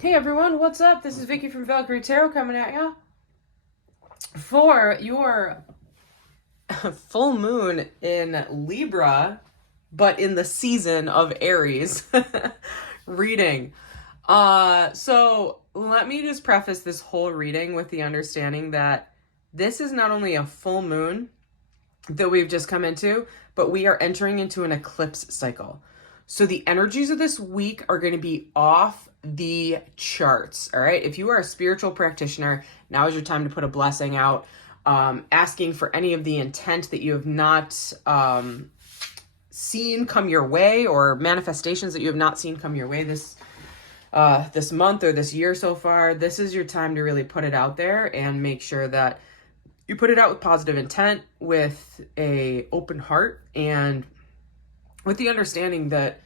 Hey everyone, what's up? This is Vicky from Valkyrie Tarot coming at ya for your full moon in Libra, but in the season of Aries reading. So let me just preface this whole reading with the understanding that this is not only a full moon that we've just come into, but we are entering into an eclipse cycle. So the energies of this week are going to be off the charts. All right. If you are a spiritual practitioner, now is your time to put a blessing out, asking for any of the intent that you have not seen come your way, or manifestations that you have not seen come your way this month or this year so far. This is your time to really put it out there and make sure that you put it out with positive intent, with a open heart, and with the understanding that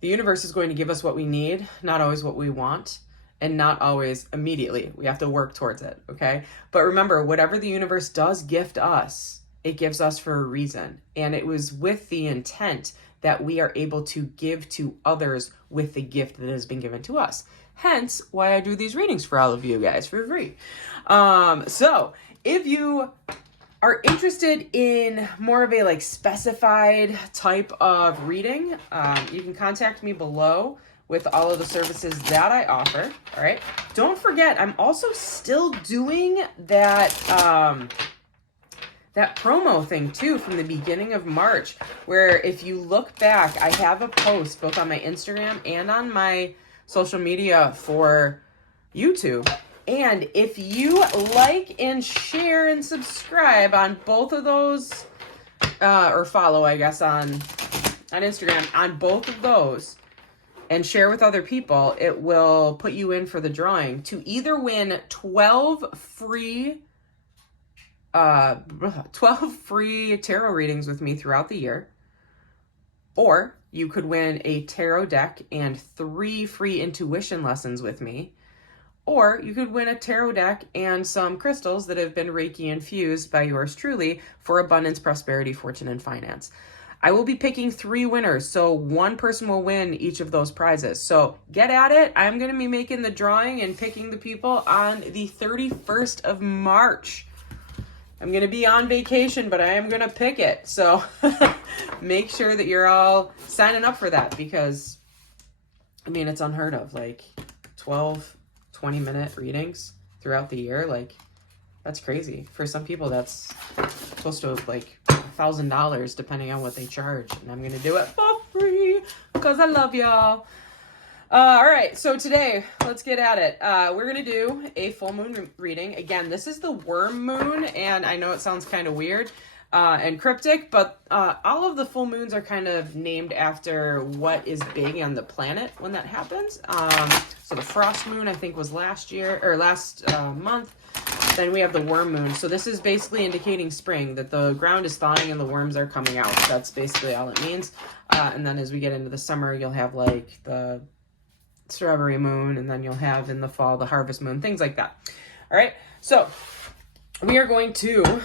the universe is going to give us what we need, not always what we want, and not always immediately. We have to work towards it, okay? But remember, whatever the universe does gift us, it gives us for a reason. And it was with the intent that we are able to give to others with the gift that has been given to us. Hence, why I do these readings for all of you guys for free. So, if you are interested in more of a specified type of reading, you can contact me below with all of the services that I offer. All right. Don't forget, I'm also still doing that that promo thing too from the beginning of March, where if you look back, I have a post both on my Instagram and on my social media for YouTube. And if you like and share and subscribe on both of those, or follow, I guess, on Instagram, on both of those, and share with other people, it will put you in for the drawing to either win 12 free tarot readings with me throughout the year, or you could win a tarot deck and 3 free intuition lessons with me. Or you could win a tarot deck and some crystals that have been reiki-infused by yours truly for abundance, prosperity, fortune, and finance. I will be picking 3 winners, so one person will win each of those prizes. So get at it. I'm going to be making the drawing and picking the people on the 31st of March. I'm going to be on vacation, but I am going to pick it. So make sure that you're all signing up for that, because, I mean, it's unheard of. 12... 20-minute readings throughout the year, that's crazy. For some people, that's close to $1,000 depending on what they charge, and I'm gonna do it for free because I love y'all. All right, so today, let's get at it. We're gonna do a full moon reading. Again, this is the worm moon, and I know it sounds kind of weird and cryptic, but all of the full moons are kind of named after what is big on the planet when that happens. So the frost moon, I think, was last month. Then we have the worm moon. So this is basically indicating spring, that the ground is thawing and the worms are coming out. That's basically all it means. And then as we get into the summer, you'll have the strawberry moon, and then you'll have in the fall the harvest moon, things like that. All right, so we are going to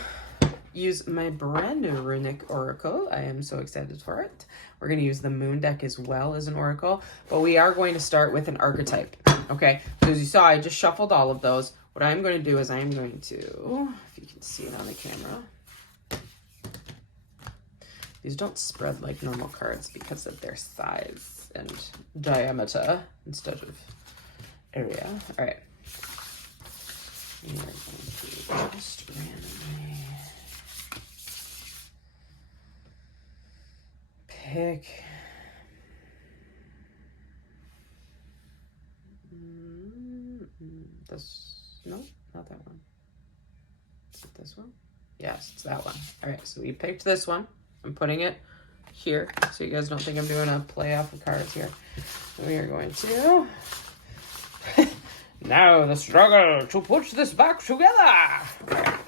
use my brand new runic oracle. I am so excited for it. We're going to use the moon deck as well as an oracle, but we are going to start with an archetype. Okay, so as you saw, I just shuffled all of those. What I'm going to do is I'm going to, if you can see it on the camera, these don't spread like normal cards because of their size and diameter instead of area. All right. We are going to just randomly pick this. No, not that one. Is it this one? Yes, it's that one. All right, so we picked this one. I'm putting it here so you guys don't think I'm doing a play off of cards here. We are going to now the struggle to put this back together. All right.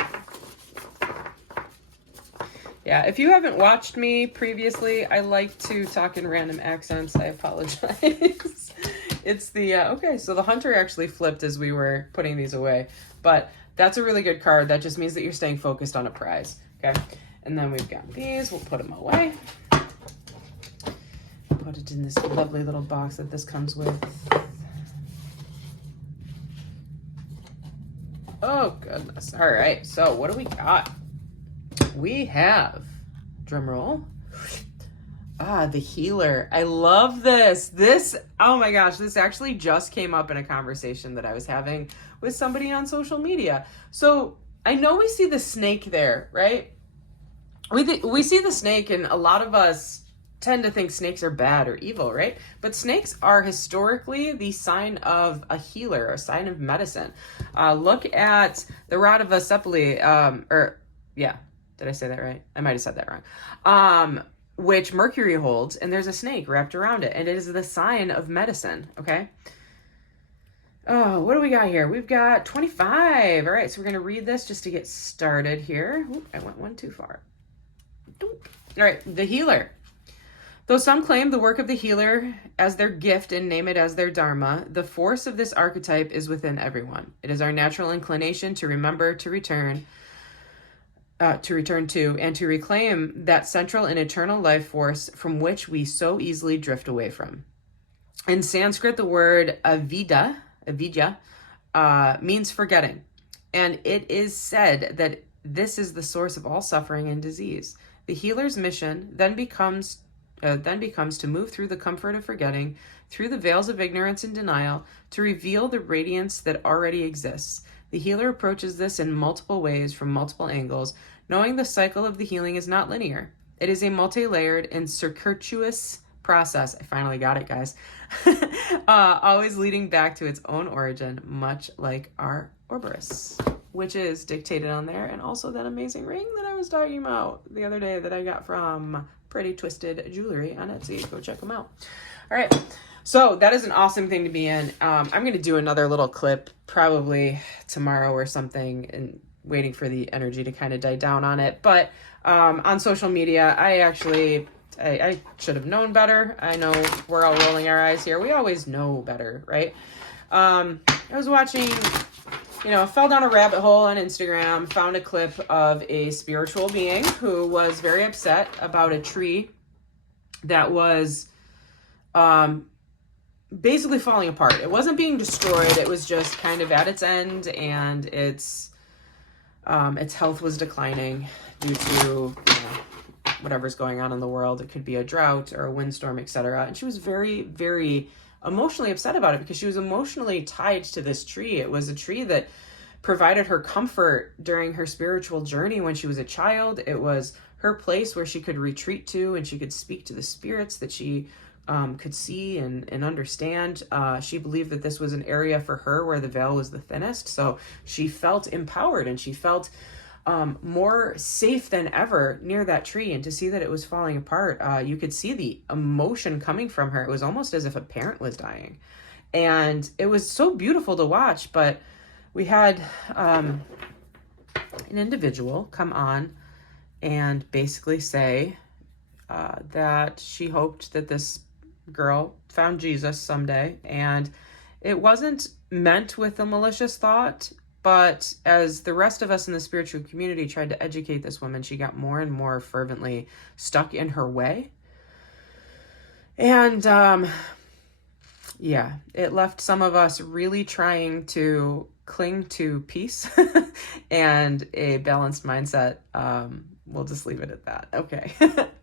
Yeah, if you haven't watched me previously, I like to talk in random accents. I apologize. It's the, okay, so the hunter actually flipped as we were putting these away. But that's a really good card. That just means that you're staying focused on a prize, okay? And then we've got these. We'll put them away. Put it in this lovely little box that this comes with. Oh, goodness. All right. So what do we got? We have, drum roll. The healer. I love this. Oh my gosh, this actually just came up in a conversation that I was having with somebody on social media. So I know we see the snake there, right? We see the snake, and a lot of us tend to think snakes are bad or evil, right? But snakes are historically the sign of a healer, a sign of medicine. Look at the rod of Asepali, did I say that right? I might have said that wrong. Which Mercury holds, and there's a snake wrapped around it, and it is the sign of medicine, okay? Oh, what do we got here? We've got 25. All right, so we're going to read this just to get started here. Oop, I went one too far. All right, the healer. Though some claim the work of the healer as their gift and name it as their dharma, the force of this archetype is within everyone. It is our natural inclination to remember, to return to, and to reclaim that central and eternal life force from which we so easily drift away from. In Sanskrit, the word avidya means forgetting, and it is said that this is the source of all suffering and disease. The healer's mission then becomes to move through the comfort of forgetting, through the veils of ignorance and denial, to reveal the radiance that already exists. The healer approaches this in multiple ways from multiple angles, knowing the cycle of the healing is not linear. It is a multi-layered and circuitous process. I finally got it, guys. Always leading back to its own origin, much like our Ouroboros, which is dictated on there, and also that amazing ring that I was talking about the other day that I got from Pretty Twisted Jewelry on Etsy. Go check them out. All right. So that is an awesome thing to be in. I'm going to do another little clip probably tomorrow or something, and waiting for the energy to kind of die down on it. But on social media, I should have known better. I know we're all rolling our eyes here. We always know better, right? I was watching, fell down a rabbit hole on Instagram, found a clip of a spiritual being who was very upset about a tree that was basically falling apart. It wasn't being destroyed. It was just kind of at its end, and its health was declining due to whatever's going on in the world. It could be a drought or a windstorm, etc. And she was very, very emotionally upset about it because she was emotionally tied to this tree. It was a tree that provided her comfort during her spiritual journey when she was a child. It was her place where she could retreat to, and she could speak to the spirits that she could see and understand. She believed that this was an area for her where the veil was the thinnest. So she felt empowered, and she felt more safe than ever near that tree. And to see that it was falling apart, you could see the emotion coming from her. It was almost as if a parent was dying. And it was so beautiful to watch. But we had an individual come on and basically say that she hoped that this girl found Jesus someday. And it wasn't meant with a malicious thought, but as the rest of us in the spiritual community tried to educate this woman, she got more and more fervently stuck in her way. And it left some of us really trying to cling to peace and a balanced mindset. We'll just leave it at that. Okay.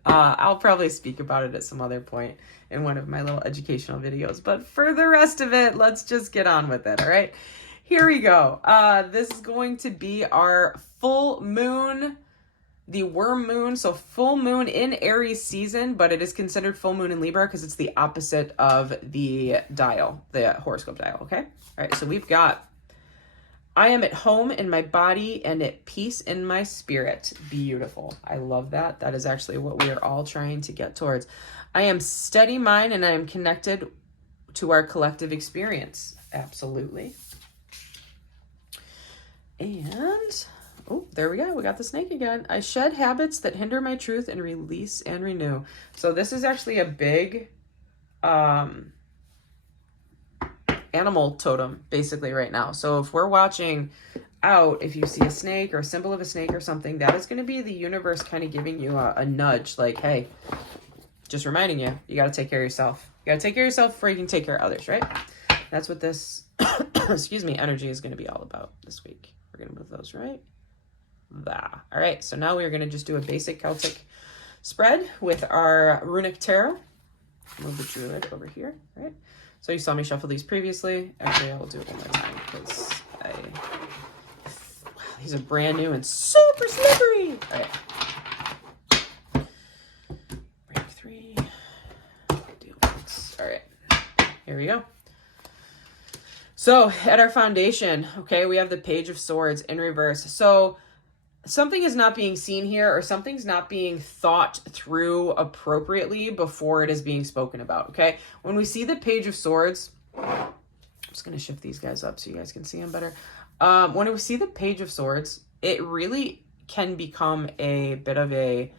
I'll probably speak about it at some other point in one of my little educational videos. But for the rest of it, let's just get on with it. All right. Here we go. This is going to be our full moon, the worm moon. So full moon in Aries season, but it is considered full moon in Libra because it's the opposite of the dial, the horoscope dial. Okay. All right. So we've got, I am at home in my body and at peace in my spirit. Beautiful. I love that. That is actually what we are all trying to get towards. I am steady mind and I am connected to our collective experience. Absolutely. And, oh, there we go. We got the snake again. I shed habits that hinder my truth and release and renew. So this is actually a big animal totem basically right now. So if we're watching out, if you see a snake or a symbol of a snake or something, that is going to be the universe kind of giving you a nudge, like, hey, just reminding you, you got to take care of yourself. You got to take care of yourself before you can take care of others, right? That's what this, excuse me, energy is going to be all about this week, We're going to move those right there. All right, so now we're going to just do a basic Celtic spread with our runic tarot. Move the druid over here, right? So you saw me shuffle these previously. Actually, I will do it one more time because these are brand new and super slippery. All right. Break 3. Deal 6. All right. Here we go. So at our foundation, okay, we have the Page of Swords in reverse. So something is not being seen here, or something's not being thought through appropriately before it is being spoken about, okay? When we see the Page of Swords, I'm just going to shift these guys up so you guys can see them better. When we see the Page of Swords, it really can become a bit of a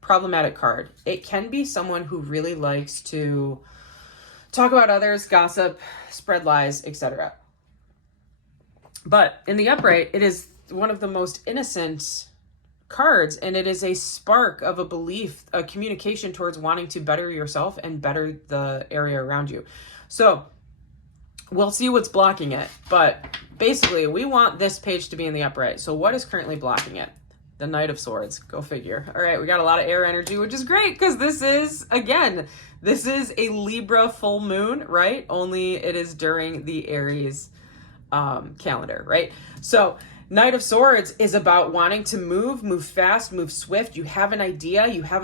problematic card. It can be someone who really likes to talk about others, gossip, spread lies, etc. But in the upright, it is one of the most innocent cards, and it is a spark of a belief, a communication towards wanting to better yourself and better the area around you. So we'll see what's blocking it, but basically we want this page to be in the upright. So what is currently blocking it? The Knight of Swords. Go figure. All right, we got a lot of air energy, which is great because this is, again, this is a Libra full moon, right? Only it is during the Aries calendar, right? So Knight of Swords is about wanting to move fast, move swift. You have an idea, you have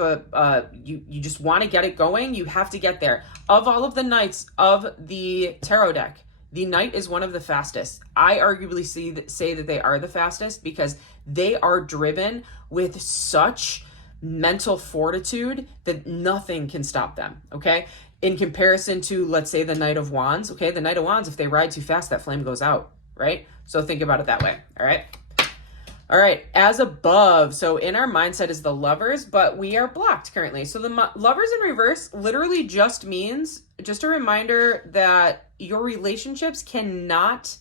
you just want to get it going. You have to get there. Of all of the knights of the tarot deck, the Knight is one of the fastest. I arguably say that they are the fastest because they are driven with such mental fortitude that nothing can stop them, okay? In comparison to, let's say, the Knight of Wands, okay? The Knight of Wands, if they ride too fast, that flame goes out, right? So think about it that way, all right? All right, as above, so in our mindset is the Lovers, but we are blocked currently. So the Lovers in reverse literally just means, just a reminder that your relationships cannot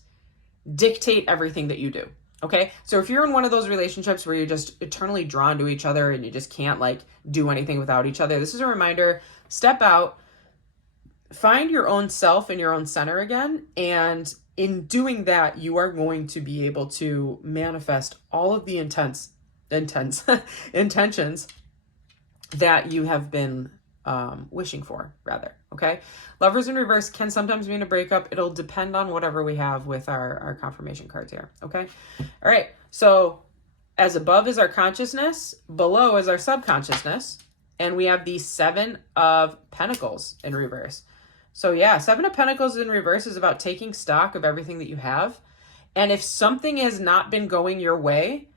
dictate everything that you do, okay? So if you're in one of those relationships where you're just eternally drawn to each other and you just can't like do anything without each other, this is a reminder, step out, find your own self and your own center again, and in doing that, you are going to be able to manifest all of the intentions that you have been wishing for, rather, okay? Lovers in reverse can sometimes mean a breakup. It'll depend on whatever we have with our confirmation cards here, okay? All right, so as above is our consciousness, below is our subconsciousness, and we have the Seven of Pentacles in reverse. So yeah, Seven of Pentacles in reverse is about taking stock of everything that you have. And if something has not been going your way,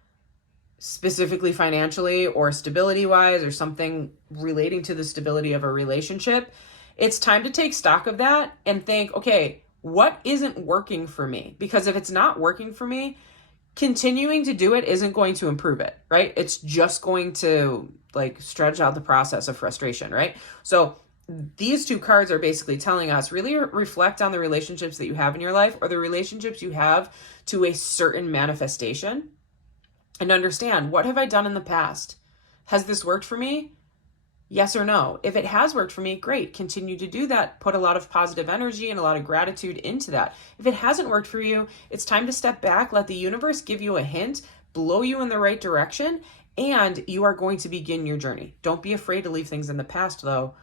specifically financially or stability-wise, or something relating to the stability of a relationship, it's time to take stock of that and think, okay, what isn't working for me? Because if it's not working for me, continuing to do it isn't going to improve it, right? It's just going to like stretch out the process of frustration, right? So these two cards are basically telling us, really reflect on the relationships that you have in your life, or the relationships you have to a certain manifestation, and understand, what have I done in the past? Has this worked for me? Yes or no? If it has worked for me, great. Continue to do that. Put a lot of positive energy and a lot of gratitude into that. If it hasn't worked for you, it's time to step back, let the universe give you a hint, blow you in the right direction, and you are going to begin your journey. Don't be afraid to leave things in the past, though.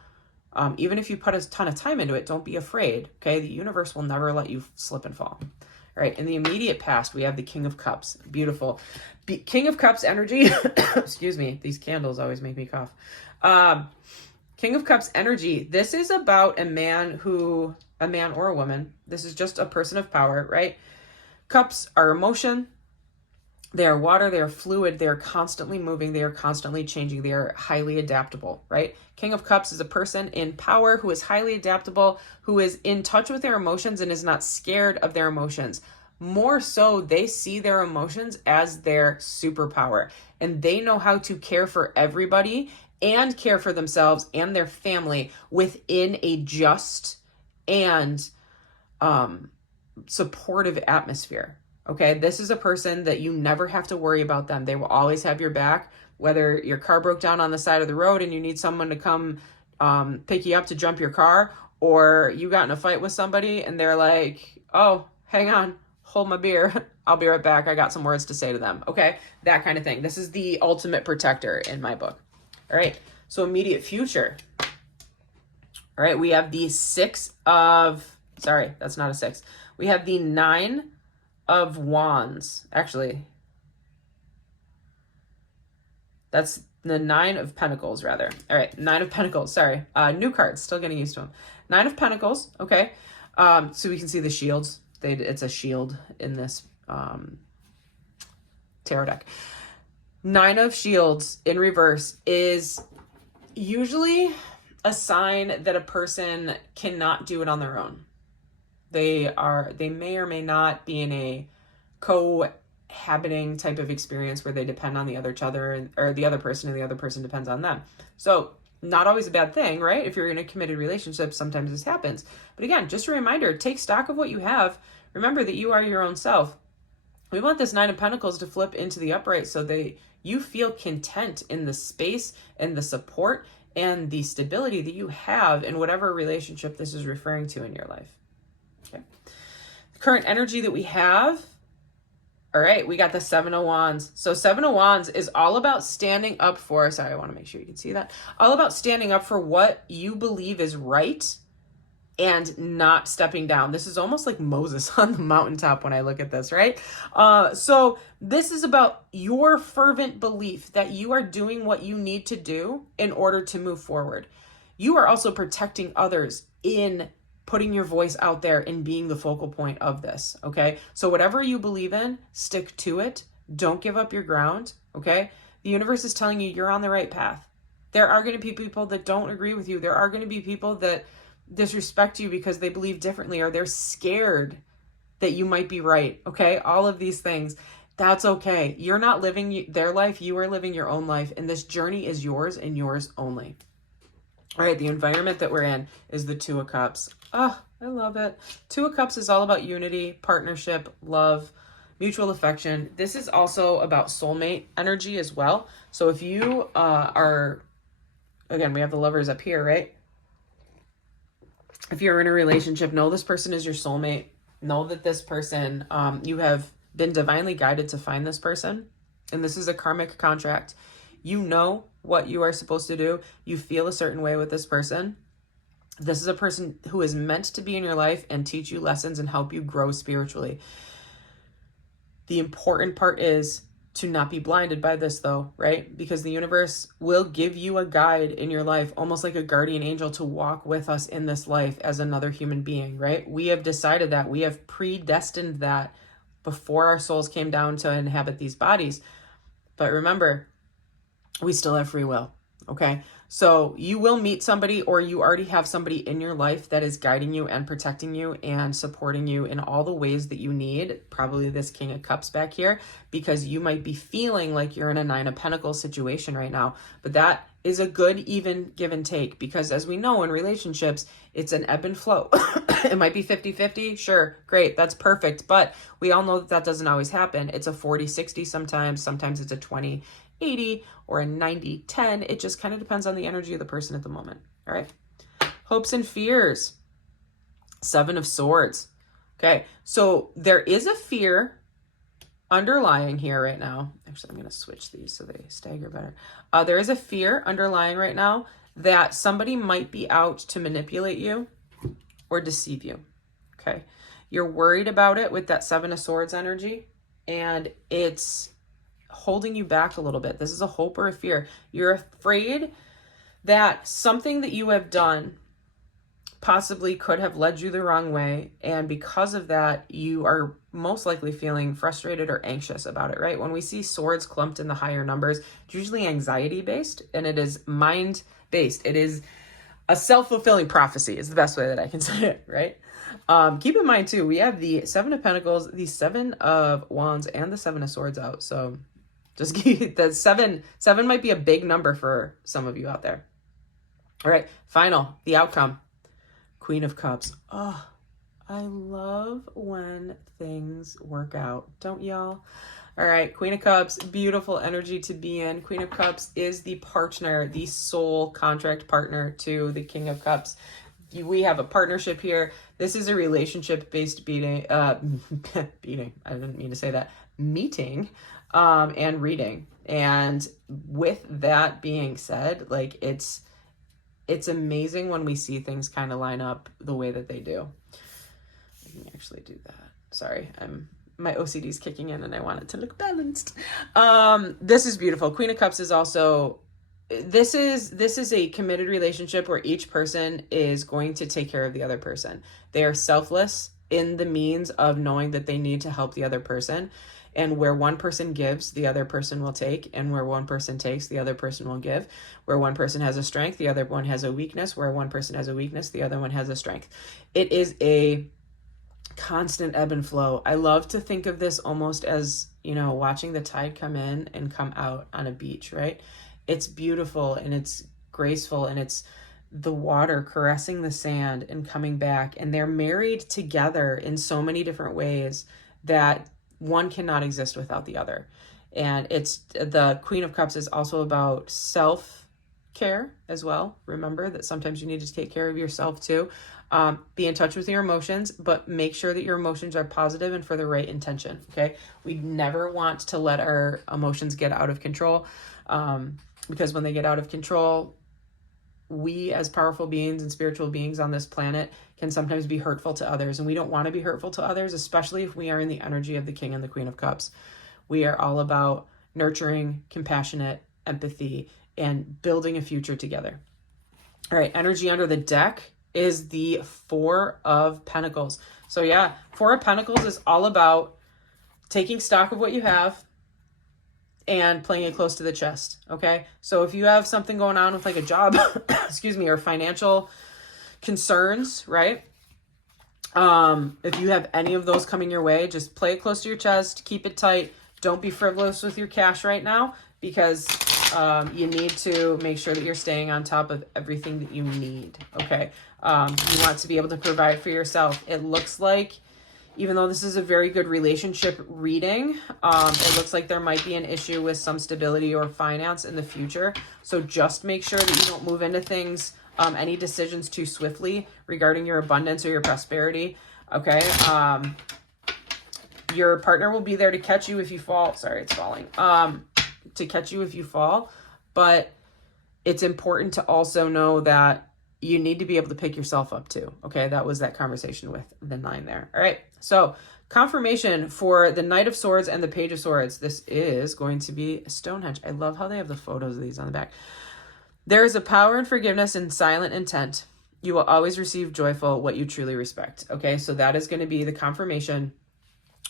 Even if you put a ton of time into it, don't be afraid, okay? The universe will never let you slip and fall. All right, in the immediate past, we have the King of Cups. Beautiful. King of Cups energy, excuse me, these candles always make me cough. King of Cups energy, this is about a man or a woman. This is just a person of power, right? Cups are emotion. They are water, they are fluid, they are constantly moving, they are constantly changing, they are highly adaptable, right? King of Cups is a person in power who is highly adaptable, who is in touch with their emotions and is not scared of their emotions. More so, they see their emotions as their superpower, and they know how to care for everybody and care for themselves and their family within a just and supportive atmosphere. Okay, this is a person that you never have to worry about them. They will always have your back, whether your car broke down on the side of the road and you need someone to come pick you up to jump your car, or you got in a fight with somebody and they're like, oh, hang on, hold my beer. I'll be right back. I got some words to say to them. Okay. That kind of thing. This is the ultimate protector in my book. All right. So immediate future. All right. We have the sorry, that's not a 6. We have the 9 of Wands. Actually, that's the 9 of Pentacles, rather. All right. 9 of Pentacles. Sorry. New cards. Still getting used to them. 9 of Pentacles. Okay. So we can see the shields. It's a shield in this tarot deck. 9 of Shields in reverse is usually a sign that a person cannot do it on their own. They may or may not be in a cohabiting type of experience where they depend on the other or the other person, and the other person depends on them. So not always a bad thing, right? If you're in a committed relationship, sometimes this happens. But again, just a reminder, take stock of what you have. Remember that you are your own self. We want this 9 of Pentacles to flip into the upright so that you feel content in the space and the support and the stability that you have in whatever relationship this is referring to in your life. Okay. The current energy that we have. All right, we got the 7 of Wands. So 7 of Wands is all about standing up for, sorry, I want to make sure you can see that. All about standing up for what you believe is right and not stepping down. This is almost like Moses on the mountaintop when I look at this, right? So this is about your fervent belief that you are doing what you need to do in order to move forward. You are also protecting others in putting your voice out there and being the focal point of this, okay? So whatever you believe in, stick to it. Don't give up your ground, okay? The universe is telling you you're on the right path. There are going to be people that don't agree with you. There are going to be people that disrespect you because they believe differently or they're scared that you might be right, okay? All of these things, that's okay. You're not living their life. You are living your own life, and this journey is yours and yours only. All right, the environment that we're in is the 2 of Cups. Oh, I love it. 2 of Cups is all about unity, partnership, love, mutual affection. This is also about soulmate energy as well. So if you are, again, we have the Lovers up here, right? If you're in a relationship, know this person is your soulmate. Know that this person, you have been divinely guided to find this person. And this is a karmic contract. You know what you are supposed to do. You feel a certain way with this person. This is a person who is meant to be in your life and teach you lessons and help you grow spiritually. The important part is to not be blinded by this though, right? Because the universe will give you a guide in your life, almost like a guardian angel, to walk with us in this life as another human being, right? We have decided that. We have predestined that before our souls came down to inhabit these bodies. But remember, we still have free will, okay? So you will meet somebody, or you already have somebody in your life that is guiding you and protecting you and supporting you in all the ways that you need. Probably this King of Cups back here, because you might be feeling like you're in a 9 of Pentacles situation right now. But that is a good even give and take, because as we know in relationships, it's an ebb and flow. It might be 50-50. Sure, great, that's perfect. But we all know that that doesn't always happen. It's a 40-60 sometimes. Sometimes it's a 20-80 or a 90-10. It just kind of depends on the energy of the person at the moment. All right. Hopes and fears. 7 of Swords. Okay. So there is a fear underlying here right now. Actually, I'm going to switch these so they stagger better. There is a fear underlying right now that somebody might be out to manipulate you or deceive you. Okay. You're worried about it with that 7 of Swords energy, and it's holding you back a little bit. This is a hope or a fear. You're afraid that something that you have done possibly could have led you the wrong way, and because of that, you are most likely feeling frustrated or anxious about it, right? When we see swords clumped in the higher numbers, it's usually anxiety-based, and it is mind-based. It is a self-fulfilling prophecy is the best way that I can say it, right? Keep in mind, too, we have the 7 of Pentacles, the 7 of Wands, and the 7 of Swords out, so just keep the 7 might be a big number for some of you out there. All right, final, the outcome. Queen of Cups. Oh, I love when things work out, don't y'all? All right, Queen of Cups, beautiful energy to be in. Queen of Cups is the partner, the soul contract partner to the King of Cups. we have a partnership here. This is a relationship-based beating, beating, I didn't mean to say that, meeting, and reading. And with that being said, like, it's amazing when we see things kind of line up the way that they do. I can actually do that. Sorry, my OCD is kicking in and I want it to look balanced. This is beautiful. Queen of Cups is also, this is a committed relationship where each person is going to take care of the other person. They are selfless in the means of knowing that they need to help the other person. And where one person gives, the other person will take. And where one person takes, the other person will give. Where one person has a strength, the other one has a weakness. Where one person has a weakness, the other one has a strength. It is a constant ebb and flow. I love to think of this almost as, you know, watching the tide come in and come out on a beach, right? It's beautiful and it's graceful and it's the water caressing the sand and coming back. And they're married together in so many different ways that one cannot exist without the other. And it's the Queen of Cups is also about self-care as well. Remember that sometimes you need to take care of yourself too. Be in touch with your emotions, but make sure that your emotions are positive and for the right intention. Okay. We never want to let our emotions get out of control. Because when they get out of control, we as powerful beings and spiritual beings on this planet can sometimes be hurtful to others. And we don't want to be hurtful to others, especially if we are in the energy of the King and the Queen of Cups. We are all about nurturing, compassionate, empathy, and building a future together. All right. Energy under the deck is the Four of Pentacles. So yeah, Four of Pentacles is all about taking stock of what you have and playing it close to the chest. Okay. So if you have something going on with like a job, excuse me, or financial concerns, right? If you have any of those coming your way, just play it close to your chest, keep it tight. Don't be frivolous with your cash right now because you need to make sure that you're staying on top of everything that you need. Okay. You want to be able to provide for yourself. It looks like, even though this is a very good relationship reading, it looks like there might be an issue with some stability or finance in the future. So just make sure that you don't move into things, any decisions too swiftly regarding your abundance or your prosperity. Okay. Your partner will be there to catch you if you fall. Sorry, it's falling. To catch you if you fall. But it's important to also know that you need to be able to pick yourself up too. Okay, that was that conversation with the 9 there. All right, so confirmation for the Knight of Swords and the Page of Swords. This is going to be Stonehenge. I love how they have the photos of these on the back. There is a power and forgiveness in silent intent. You will always receive joyful what you truly respect. Okay, so that is going to be the confirmation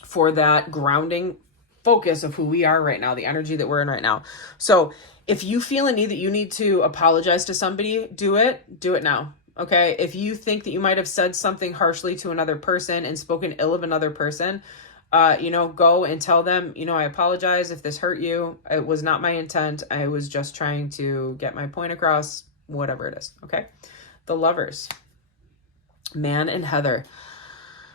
for that grounding focus of who we are right now, the energy that we're in right now. So if you feel a need that you need to apologize to somebody, do it now. Okay. If you think that you might have said something harshly to another person and spoken ill of another person, go and tell them, I apologize if this hurt you. It was not my intent. I was just trying to get my point across, whatever it is. Okay. The Lovers, Man and Heather.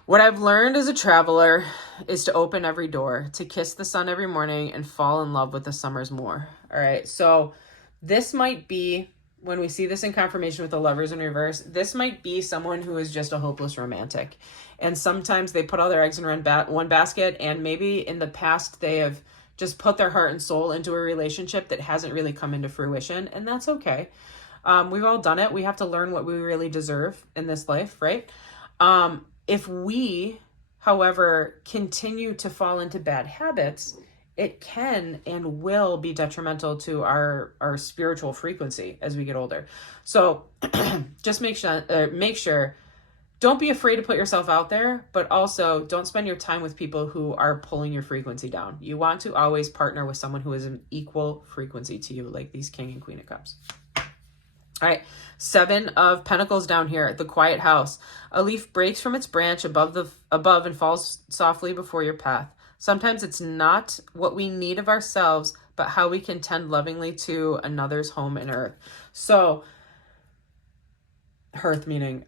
What I've learned as a traveler is to open every door, to kiss the sun every morning and fall in love with the summers more. All right. So this might be, when we see this in confirmation with the Lovers in reverse, this might be someone who is just a hopeless romantic. And sometimes they put all their eggs in one basket, and maybe in the past they have just put their heart and soul into a relationship that hasn't really come into fruition. And that's okay. We've all done it. We have to learn what we really deserve in this life, right? If we, however, continue to fall into bad habits, it can and will be detrimental to our spiritual frequency as we get older. So just make sure, don't be afraid to put yourself out there, but also don't spend your time with people who are pulling your frequency down. You want to always partner with someone who is an equal frequency to you, like these King and Queen of Cups. All right, 7 of Pentacles down here, the Quiet House. A leaf breaks from its branch above and falls softly before your path. Sometimes it's not what we need of ourselves, but how we can tend lovingly to another's home and earth. So, hearth meaning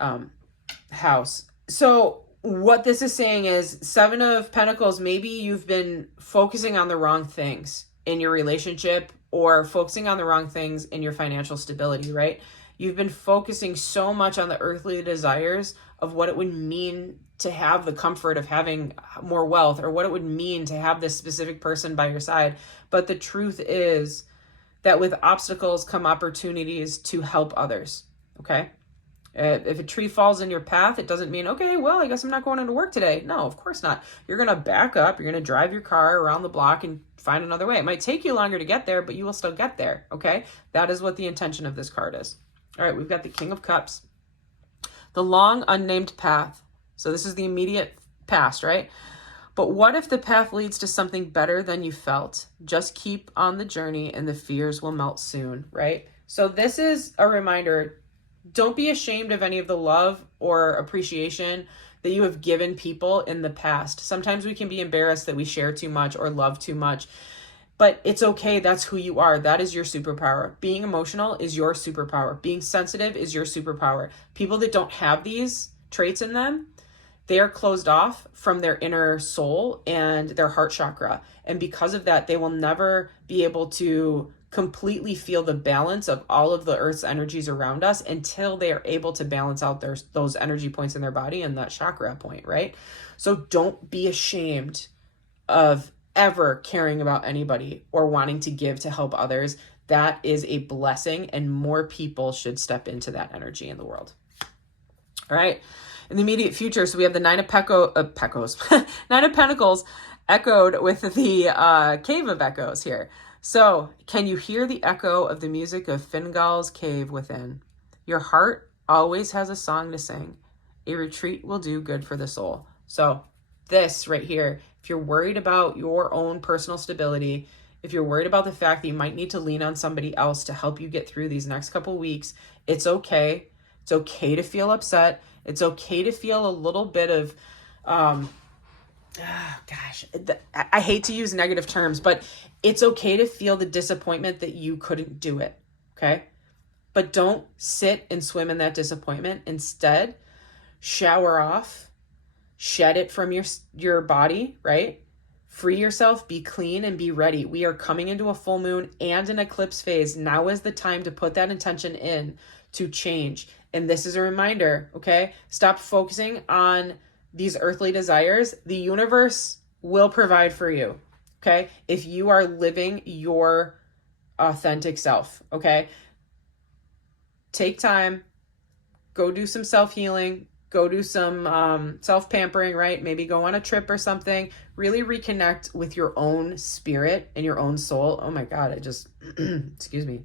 house. So what this is saying is 7 of Pentacles, maybe you've been focusing on the wrong things in your relationship or focusing on the wrong things in your financial stability, right? You've been focusing so much on the earthly desires of what it would mean to have the comfort of having more wealth, or what it would mean to have this specific person by your side. But the truth is that with obstacles come opportunities to help others, okay? If a tree falls in your path, it doesn't mean, okay, well, I guess I'm not going into work today. No, of course not. You're going to back up. You're going to drive your car around the block and find another way. It might take you longer to get there, but you will still get there, okay? That is what the intention of this card is. All right, we've got the King of Cups. The long unnamed path. So this is the immediate past, right? But what if the path leads to something better than you felt? Just keep on the journey and the fears will melt soon, right? So this is a reminder. Don't be ashamed of any of the love or appreciation that you have given people in the past. Sometimes we can be embarrassed that we share too much or love too much, but it's okay. That's who you are. That is your superpower. Being emotional is your superpower. Being sensitive is your superpower. People that don't have these traits in them, they are closed off from their inner soul and their heart chakra. And because of that, they will never be able to completely feel the balance of all of the earth's energies around us until they are able to balance out those energy points in their body and that chakra point, right? So don't be ashamed of ever caring about anybody or wanting to give to help others. That is a blessing, and more people should step into that energy in the world. All right. In the immediate future, so we have the Nine of Nine of Pentacles echoed with the Cave of Echoes here. So, can you hear the echo of the music of Fingal's cave within? Your heart always has a song to sing. A retreat will do good for the soul. So, this right here, if you're worried about your own personal stability, if you're worried about the fact that you might need to lean on somebody else to help you get through these next couple weeks, it's okay. It's okay to feel upset. It's okay to feel a little bit of, I hate to use negative terms, but it's okay to feel the disappointment that you couldn't do it, okay? But don't sit and swim in that disappointment. Instead, shower off, shed it from your body, right? Free yourself, be clean, and be ready. We are coming into a full moon and an eclipse phase. Now is the time to put that intention in to change. And this is a reminder, okay? Stop focusing on these earthly desires. The universe will provide for you, okay? If you are living your authentic self, okay? Take time, go do some self-healing, go do some self-pampering, right? Maybe go on a trip or something. Really reconnect with your own spirit and your own soul. Oh my God, I just, excuse me.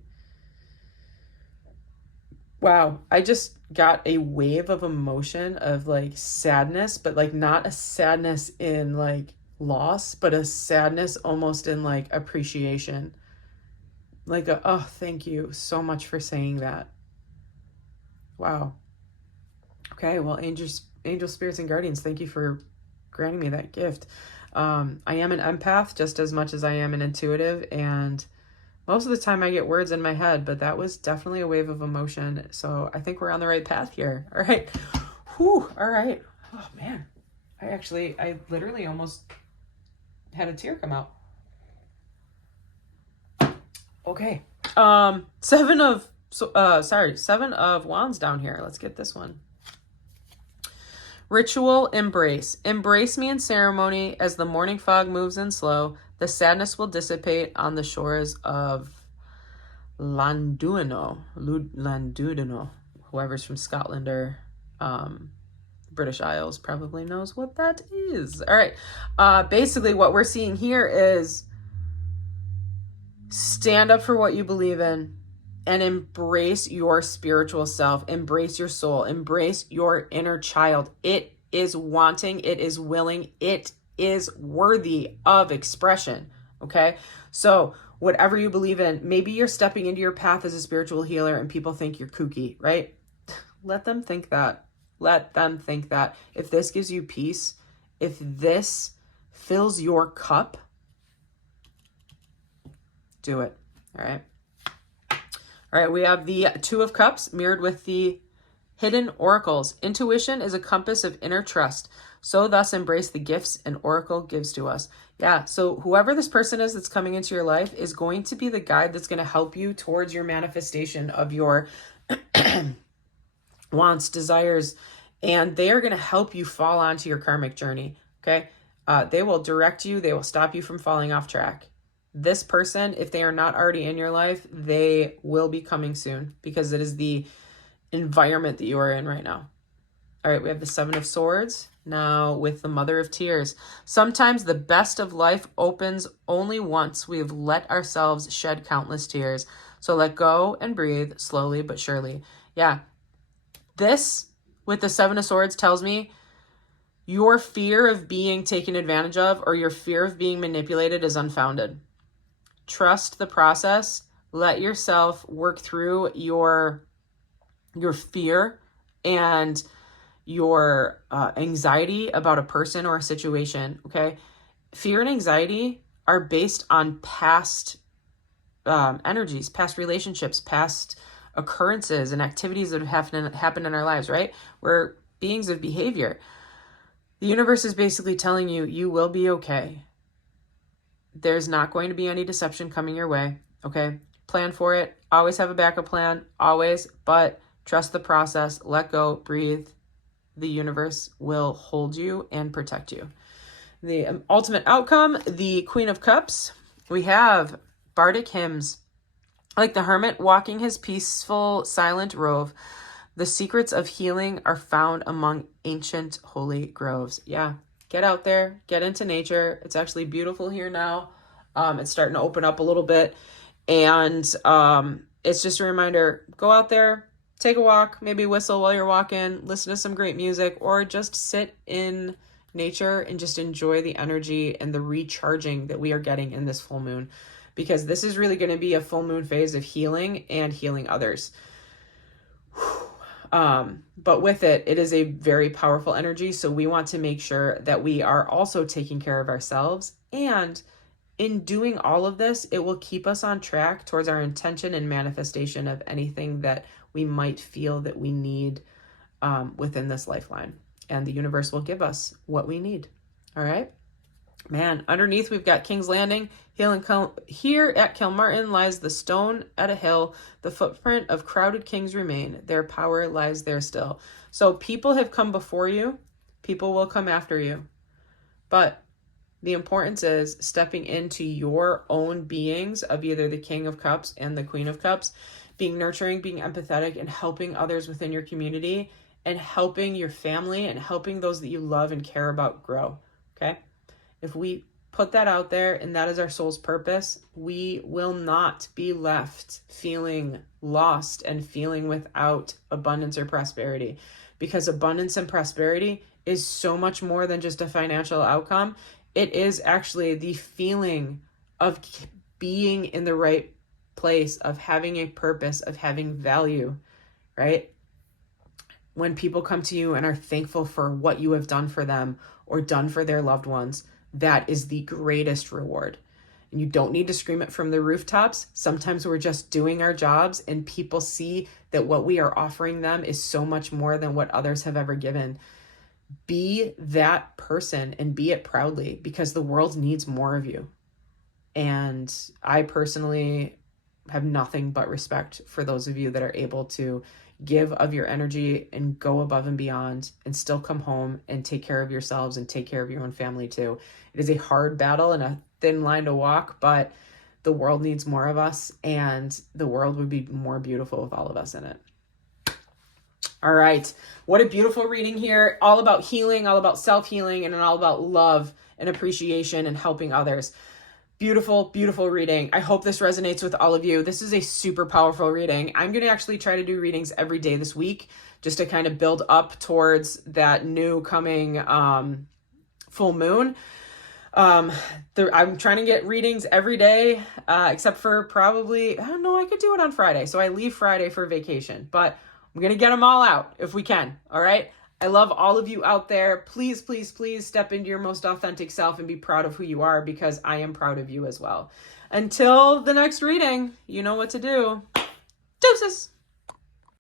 Wow, I just got a wave of emotion of like sadness, but like not a sadness in like loss, but a sadness almost in like appreciation. Like, oh, thank you so much for saying that. Wow. Okay, well, angels, spirits, and guardians, thank you for granting me that gift. I am an empath just as much as I am an intuitive, and most of the time I get words in my head, but that was definitely a wave of emotion. So I think we're on the right path here. All right. Whew. All right. Oh man. I literally almost had a tear come out. Okay. Seven of Wands down here. Let's get this one. Ritual embrace. Embrace me in ceremony as the morning fog moves in slow. The sadness will dissipate on the shores of Llandudno. Whoever's from Scotland or British Isles probably knows what that is. All right. Basically, what we're seeing here is stand up for what you believe in and embrace your spiritual self. Embrace your soul. Embrace your inner child. It is wanting. It is willing. It is worthy of expression, okay? So whatever you believe in, maybe you're stepping into your path as a spiritual healer and people think you're kooky, right? Let them think that. Let them think that. If this gives you peace, if this fills your cup, do it, all right? All right, we have the Two of Cups mirrored with the Hidden Oracles. Intuition is a compass of inner trust. So thus embrace the gifts an oracle gives to us. Yeah, so whoever this person is that's coming into your life is going to be the guide that's going to help you towards your manifestation of your wants, desires, and they are going to help you fall onto your karmic journey. Okay. They will direct you. They will stop you from falling off track. This person, if they are not already in your life, they will be coming soon because it is the environment that you are in right now. All right, we have the Seven of Swords now with the Mother of Tears. Sometimes the best of life opens only once we have let ourselves shed countless tears. So let go and breathe slowly but surely. Yeah, this with the Seven of Swords tells me your fear of being taken advantage of or your fear of being manipulated is unfounded. Trust the process. Let yourself work through your fear and your anxiety about a person or a situation, okay? Fear and anxiety are based on past energies, past relationships, past occurrences and activities that have happened in our lives, right? We're beings of behavior. The universe is basically telling you, you will be okay. There's not going to be any deception coming your way, okay? Plan for it. Always have a backup plan, always, but trust the process. Let go, breathe. The universe will hold you and protect you. The ultimate outcome, the Queen of Cups. We have bardic hymns, like the hermit walking his peaceful, silent rove. The secrets of healing are found among ancient holy groves. Yeah, get out there, get into nature. It's actually beautiful here now. It's starting to open up a little bit. And it's just a reminder, go out there, take a walk, maybe whistle while you're walking, listen to some great music, or just sit in nature and just enjoy the energy and the recharging that we are getting in this full moon. Because this is really going to be a full moon phase of healing and healing others. But with it, it is a very powerful energy. So we want to make sure that we are also taking care of ourselves. And in doing all of this, it will keep us on track towards our intention and manifestation of anything that we might feel that we need within this lifeline. And the universe will give us what we need. All right. Man, underneath we've got King's Landing. Here at Kilmartin lies the stone at a hill. The footprint of crowded kings remain. Their power lies there still. So people have come before you. People will come after you. But the importance is stepping into your own beings of either the King of Cups and the Queen of Cups, being nurturing, being empathetic, and helping others within your community, and helping your family and helping those that you love and care about grow. Okay? If we put that out there and that is our soul's purpose, we will not be left feeling lost and feeling without abundance or prosperity, because abundance and prosperity is so much more than just a financial outcome. It is actually the feeling of being in the right place, of having a purpose, of having value, right? When people come to you and are thankful for what you have done for them or done for their loved ones, that is the greatest reward. And you don't need to scream it from the rooftops. Sometimes we're just doing our jobs and people see that what we are offering them is so much more than what others have ever given. Be that person and be it proudly, because the world needs more of you. And I personally have nothing but respect for those of you that are able to give of your energy and go above and beyond and still come home and take care of yourselves and take care of your own family too. It is a hard battle and a thin line to walk, but the world needs more of us, and the world would be more beautiful with all of us in it. All right. What a beautiful reading here. All about healing, all about self-healing, and all about love and appreciation and helping others. Beautiful, beautiful reading. I hope this resonates with all of you. This is a super powerful reading. I'm going to actually try to do readings every day this week just to kind of build up towards that new coming full moon. I'm trying to get readings every day, except for probably, I don't know, I could do it on Friday. So I leave Friday for vacation, but I'm going to get them all out if we can. All right. I love all of you out there. Please, please, please step into your most authentic self and be proud of who you are, because I am proud of you as well. Until the next reading, you know what to do. Deuces.